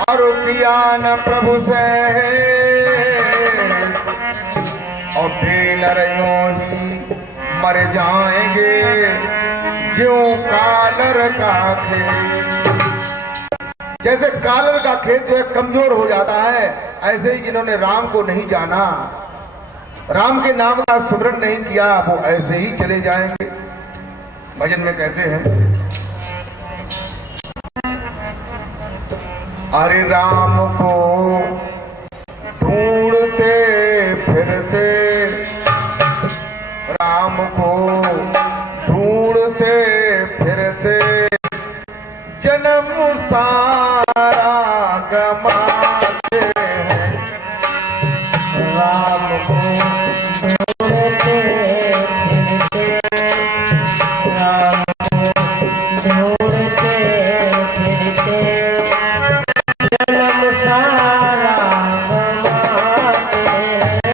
और किया न प्रभु से और फिर नरियों ही मर जाएंगे ज्यों कालर का खेत। जैसे कालर का खेत जो है कमजोर हो जाता है, ऐसे ही जिन्होंने राम को नहीं जाना, राम के नाम का सुमरन नहीं किया, वो ऐसे ही चले जाएंगे। भजन में कहते हैं, अरे राम को ढूंढते फिरते, राम को ढूंढते फिरते जन्म सारा गमाते हैं। राम को ढूंढते फिरते, राम को ढूंढते फिरते जन्म सारा गमाते हैं।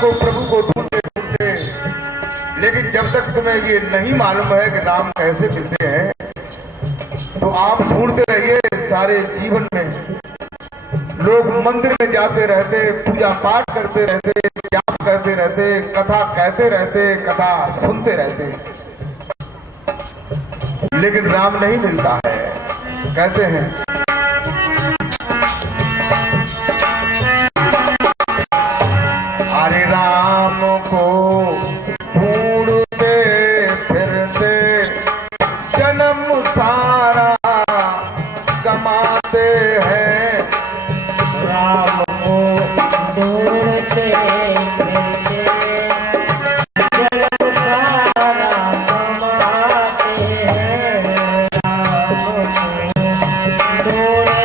को प्रभु को ढूंढते ढूंढते, लेकिन जब तक तुम्हें ये नहीं मालूम है कि राम कैसे मिलते हैं, तो आप ढूंढते रहिए। सारे जीवन में लोग मंदिर में जाते रहते, पूजा पाठ करते रहते, जाप करते रहते, कथा कहते रहते, कथा सुनते रहते, लेकिन राम नहीं मिलता है। कहते हैं, अरे राम को ढूंढते फिरते जन्म सारा गमाते हैं। राम को ढूंढते फिरते जन्म सारा गमाते हैं। राम को ढूंढते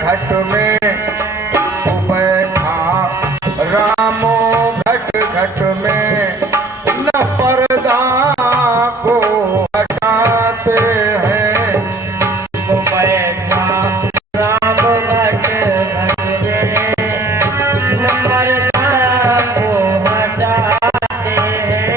घट में वो बैठा, रामो घट घट में न पर्दा को हटाते हैं। वो बैठा राम घट घट में न पर्दा को हटाते हैं।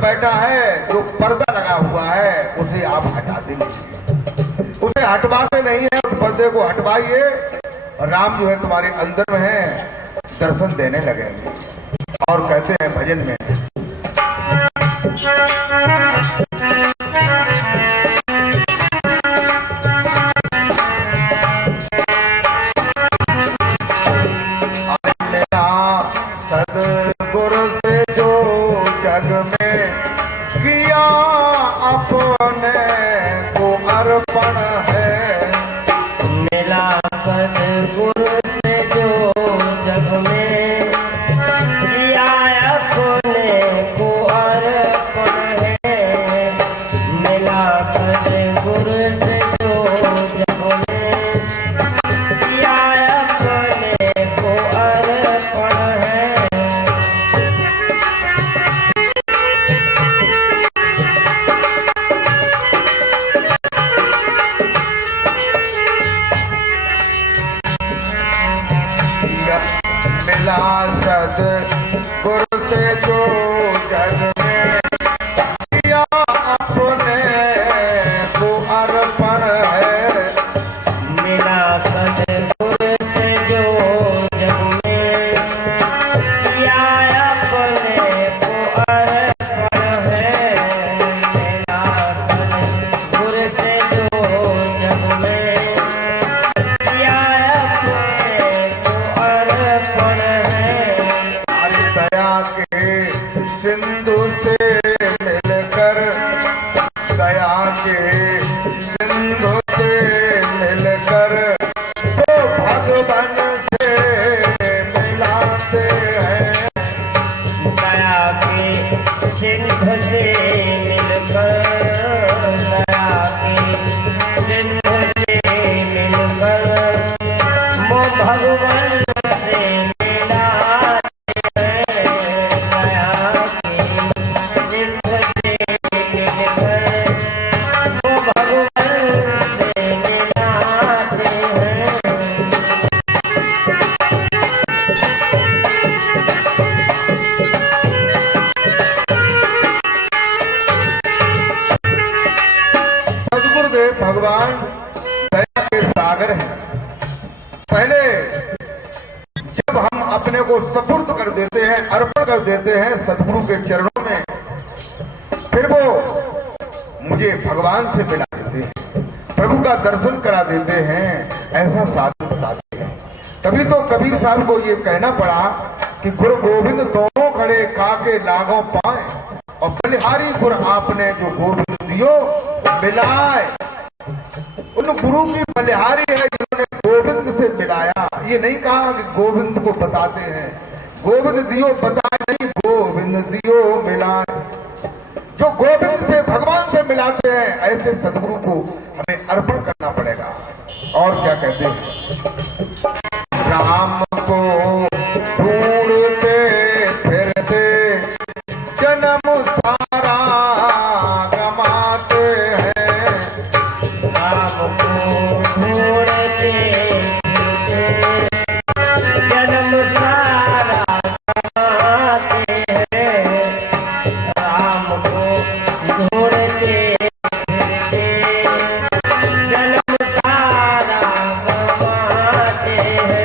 बैठा है, जो पर्दा लगा हुआ है उसे आप हटाते नहीं, उसे हटवाते नहीं है। उस पर्दे को हटवाइए और राम जो है तुम्हारे अंदर में है, दर्शन देने लगेंगे। और कहते हैं भजन में, सदगुरु से जो जग में किया अपने को अर्पण है, मिला सदगुरु से जो जग में किया अपने को अर्पण है, मिला सदगुरु से जो जग में किया अपने को अर्पण है। मिला सदगुरु से जो जग में किया अपने को अर्पण है, मिला सदगुरु से जो जग में किया अपने को अर्पण है, मिला सदगुरु से जो जग में किया अपने को अर्पण है। दया के सिंधु से मिलकर, दया के सिंधु से मिलकर वो भगवान से मिलाते हैं, दया के सिंधु से मिलकर, दया के सिंधु से मिलकर वो भगवान से भगवान दया के सागर हैं। पहले जब हम अपने को सपुर्द कर देते हैं, अर्पण कर देते हैं सदगुरु के चरणों में, फिर वो मुझे भगवान से मिला देते हैं, प्रभु का दर्शन करा देते हैं, ऐसा साधन बताते हैं। तभी तो कबीर साहब को ये कहना पड़ा कि गुरु गोविंद दोनों खड़े काके लागों पाए, और बलिहारी गुर आपने जो गोविंद दियो मिलाए। उन गुरु की बलिहारी है जिन्होंने गोविंद से मिलाया। ये नहीं कहा कि गोविंद को बताते हैं, गोविंद दियो बताए नहीं, गोविंद दियो मिलाए। जो गोविंद से भगवान से मिलाते हैं, ऐसे सदगुरु को हमें अर्पण करना पड़ेगा। और क्या कहते हैं, राम को ढूंढते फिरते जन्म सारा गमाते हैं, राम को ढूंढते जन्म सारा गमाते हैं, राम को ढूंढते जन्म सारा गमाते हैं।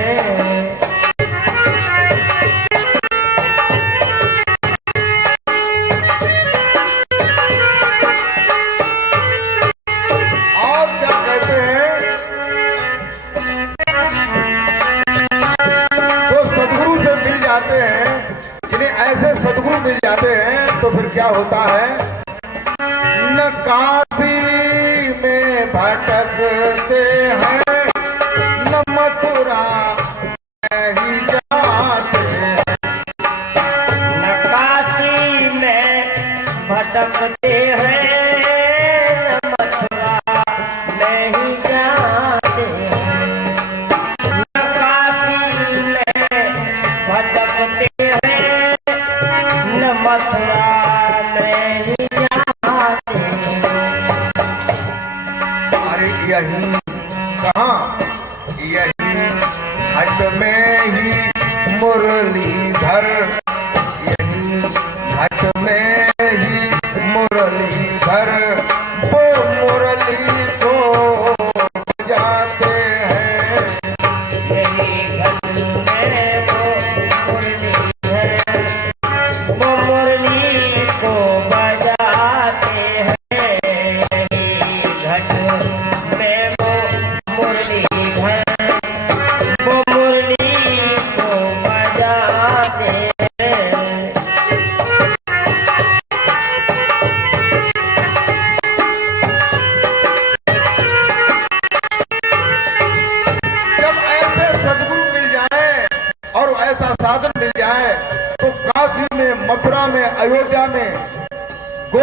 सदगुरु मिल जाते हैं तो फिर क्या होता है, न काशी में भटकते हैं, न मथुरा में ही जाते हैं, न काशी में भटकते हैं, न मथुरा में ही जाते हैं, न काशी में भटकते हैं, मथुरा में ही जाते हैं। अरे यही कहाँ, यही घट में ही मुरलीधर, यही घट में ही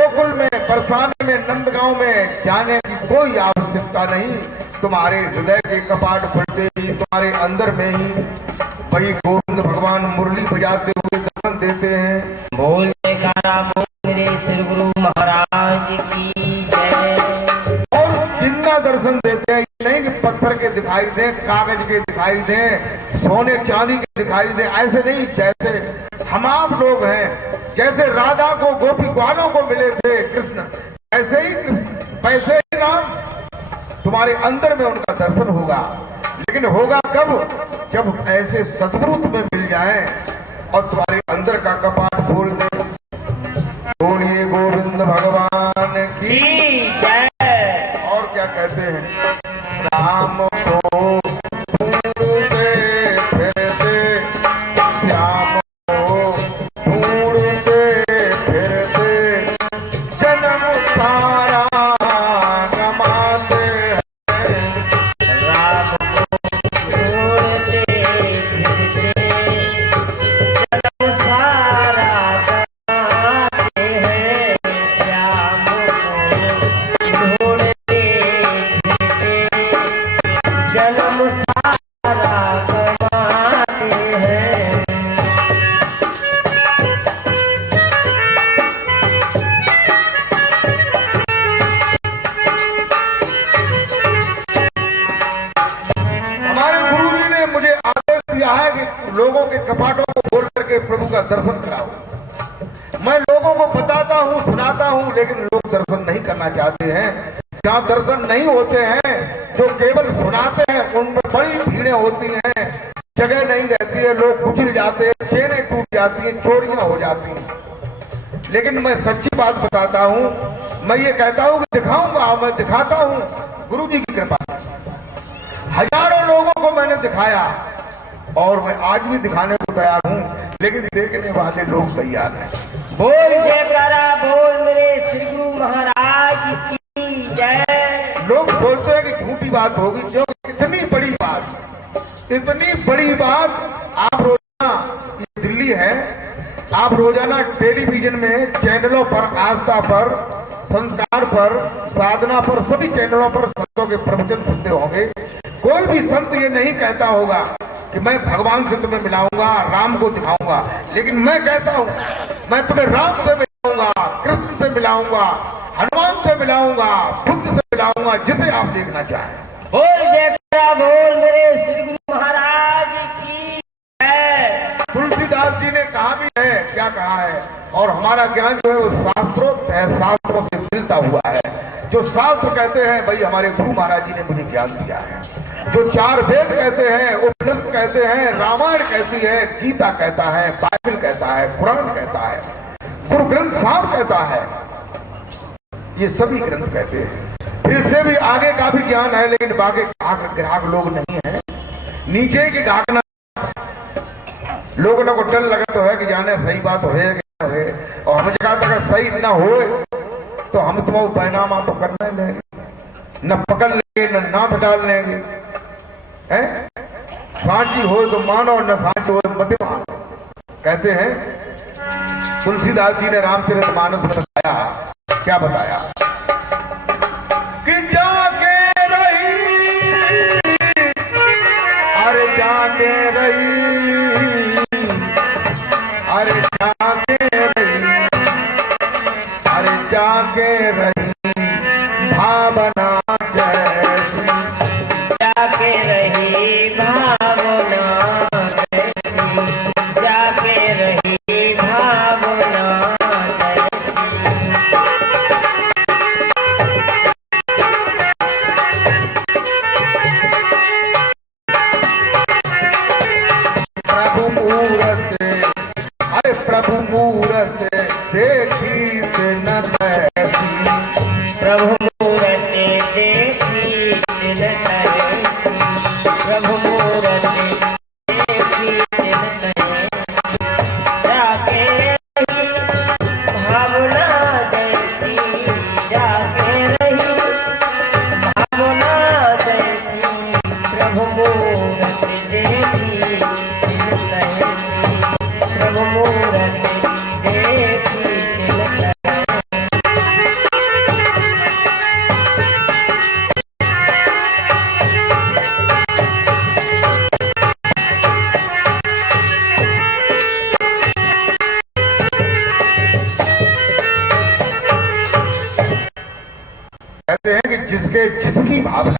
गोकुल में, बरसाने में, नंदगांव में जाने की कोई आवश्यकता नहीं। तुम्हारे हृदय के कपाट खुलते ही, तुम्हारे अंदर में ही वही गोविंद भगवान मुरली बजाते हुए दर्शन देते हैं। बोल जयकारा बोल मेरे श्री गुरु महाराज की जय। और जिंदा दर्शन देते हैं, नहीं कि पत्थर के दिखाई दे, कागज के दिखाई दे, सोने चांदी के दिखाई दे, ऐसे नहीं। जैसे हम आप लोग हैं, जैसे राधा को गोपी ग्वालों को मिले थे कृष्ण, ऐसे ही कृष्ण, वैसे ही राम। तुम्हारे अंदर में उनका दर्शन होगा, लेकिन होगा कब? जब ऐसे सद्गुरु तुम्हें मिल जाए और तुम्हारे अंदर का कपाट खोल दे। बोलिए गोविंद भगवान की जय। और क्या कहते हैं? राम को ढूंढते फिरते, श्याम को ढूंढते फिरते, जन्म सारा गमाते हैं। राम को ढूंढते फिरते, जन्म सारा गंवाते हैं। श्याम को ढूंढते फिरते, जन्म सारा गंवाते हैं। हमारे गुरु जी ने मुझे आदेश दिया है कि लोगों के कपाटों को खोल करके प्रभु का दर्शन कराओ। मैं लोगों को बताता हूँ, सुनाता हूँ, लेकिन लोग दर्शन नहीं करना चाहते हैं। जहाँ दर्शन नहीं होते हैं, जो केवल सुनाते हैं, उनमें बड़ी भीड़ें होती हैं, जगह नहीं रहती है, लोग कुचल जाते हैं, चेनें टूट जाती हैं, चोरियां हो जाती हैं। लेकिन मैं सच्ची बात बताता हूँ, मैं ये कहता हूँ कि दिखाऊंगा, मैं दिखाता हूँ, गुरु जी की कृपा। हजारों लोगों को मैंने दिखाया और मैं आज भी दिखाने को तैयार हूँ, लेकिन देखने वाले लोग तैयार हैं। बोल जयकारा बोल मेरे श्री गुरु महाराज की जय। लोग बोलते हैं कि झूठी बात होगी, जो इतनी बड़ी बात, इतनी बड़ी बात आप रोजाना, ये दिल्ली है, आप रोजाना टेलीविजन में, चैनलों पर, आस्था पर, संस्कार पर, साधना पर, सभी चैनलों पर संतों के प्रवचन सुनते होंगे। कोई भी संत ये नहीं कहता होगा कि मैं भगवान से तुम्हें मिलाऊंगा, राम को दिखाऊंगा, लेकिन मैं कहता हूं मैं तुम्हें राम से मिलाऊंगा, कृष्ण से मिलाऊंगा, हनुमान से मिलाऊंगा, बुद्ध से मिलाऊंगा, जिसे आप देखना चाहें। बोल जयकारा बोल मेरे श्री गुरु महाराज की जय। तुलसीदास जी ने कहा भी है, क्या कहा है? और हमारा ज्ञान जो है वो शास्त्रोक्त है, शास्त्रों से मिलता हुआ है। जो शास्त्र कहते हैं, भाई हमारे गुरु महाराज जी ने मुझे ज्ञान दिया है। जो चार वेद कहते हैं, उपनिषद कहते हैं, रामायण कहती है, गीता कहता है, बाइबल कहता है, कुरान कहता है, गुरु ग्रंथ साहब कहता है, ये सभी ग्रंथ कहते हैं। फिर इससे भी आगे का भी ज्ञान है, लेकिन बाकी ग्राहक लोग नहीं है। नीचे की घाकना लोगों को डर लगा तो है कि जाने सही बात हो कि ना हो, और हम जगह तक सही न हो तो हम तुम्हें पैनामा तो करना लेंगे, न पकड़ लेंगे, न नाथ डाल लेंगे। हैं? सांची हो तो मानो, न सांची हो तो मत मानो। कहते हैं तुलसीदास जी ने रामचरितमानस में बताया, क्या बताया? कि जाके रही, अरे जाके रही, अरे जाके रही, अरे जाके रही भावना जैसी, जाके रही भावना जैसी, जाके रही भावना प्रभु मूरत, अरे प्रभु मूरत देखी न तैसी, प्रभु मूरत जिसकी भावना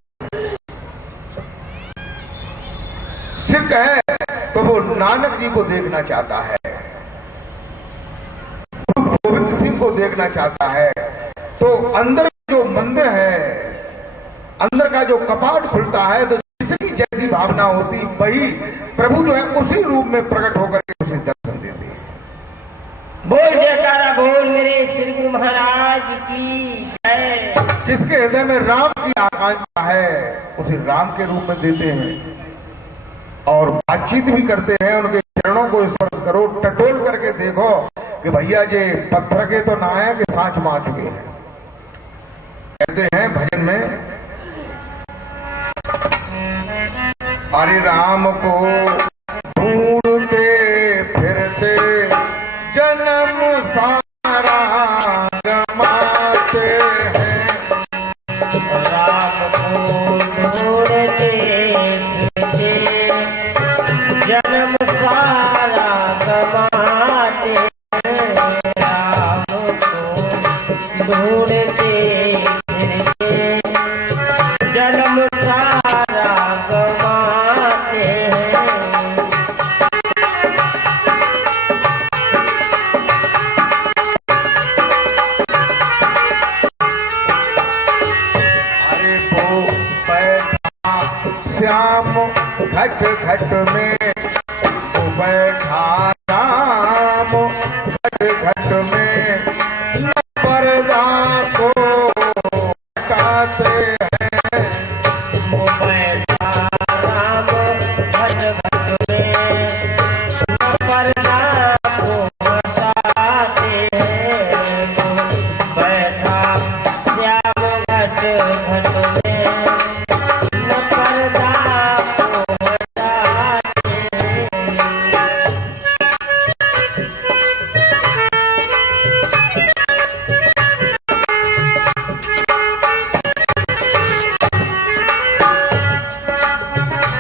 सिख है तो वो नानक जी को देखना चाहता है, गुरु गोविंद सिंह को देखना चाहता है। तो अंदर जो मंदिर है, अंदर का जो कपाट खुलता है, तो जिसकी जैसी भावना होती वही प्रभु जो है उसी रूप में प्रकट होकर के उसे दर्शन देते हैं। बोल जयकारा बोल मेरे श्री गुरु महाराज की जय। जिसके हृदय में राम की आकांक्षा है उसे राम के रूप में देते हैं और बातचीत भी करते हैं। उनके चरणों को स्पर्श करो, टटोल करके देखो कि भैया ये पत्थर के तो ना है कि सांच माच के हैं। कहते हैं भजन में, हरि राम को ढूंढते फिरते जन्म सारा गमाते हैं। राम को ढूंढते फिरते जन्म सारा गमाते हैं। राम को ढूंढते फिरते जन्म सारा गमाते हैं। अरे वो बैठा श्याम घट घट में, वो बैठा राम घट घट में, न पर्दा को हटाते हैं। वो बैठा राम घट घट में, न पर्दा को हटाते हैं। वो बैठा श्याम घट घट में, न पर्दा को हटाते हैं।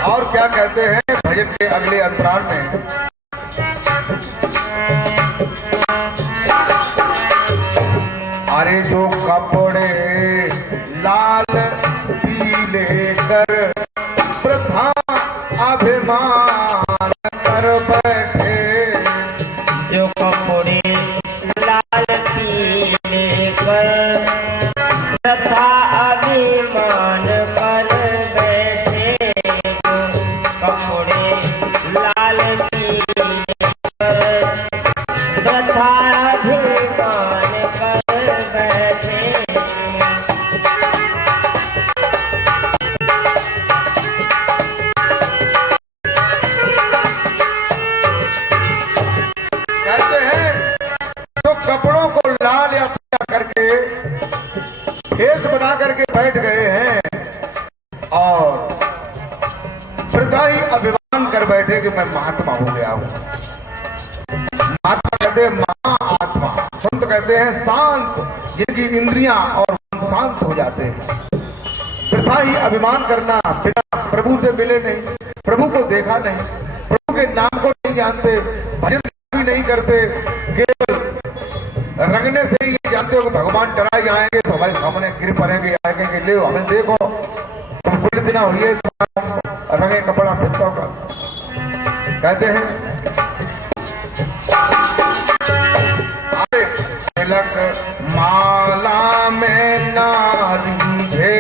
और क्या कहते हैं भजन के अगले अंतराल में, अरे जो कपड़े लाल पीले कर प्रथा अभिमान कर बैठे। जो कपड़े लाल पीले कर प्रथा अभिमान कर बैठे। जो कपड़े लाल पीले कर प्रथा अभिमान कर बैठे। कहते हैं तो कपड़ों को लाल या पीला करके भेष बना करके बैठ गए हैं और प्रजा ही अभिमान कर बैठे कि मैं महात्मा हो गया हूं। महात्मा कहते हैं महाआत्मा, संत कहते हैं शांत, जिनकी इंद्रियां और मन शांत हो जाते हैं। प्रथा ही अभिमान करना, बिना प्रभु से मिले नहीं, प्रभु को देखा नहीं, प्रभु के नाम को नहीं जानते, भजन भी नहीं करते, केवल रंगने से ही जानते हो कि भगवान डराए जाएंगे तो हमारे सामने गिर पड़ेंगे, आगे के ले हमें देखो तो कुछ दिन हुए रंगे कपड़ा फिरता का। कहते हैं अरे तिलक माला में नारी है,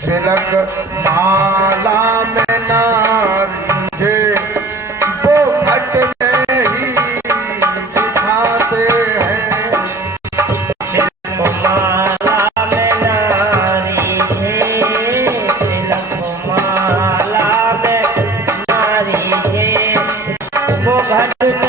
तिलक माला में नारी है, वो घट में ही दिखाते हैं। माला में नारी है, तिलक माला में नारी है, वो घट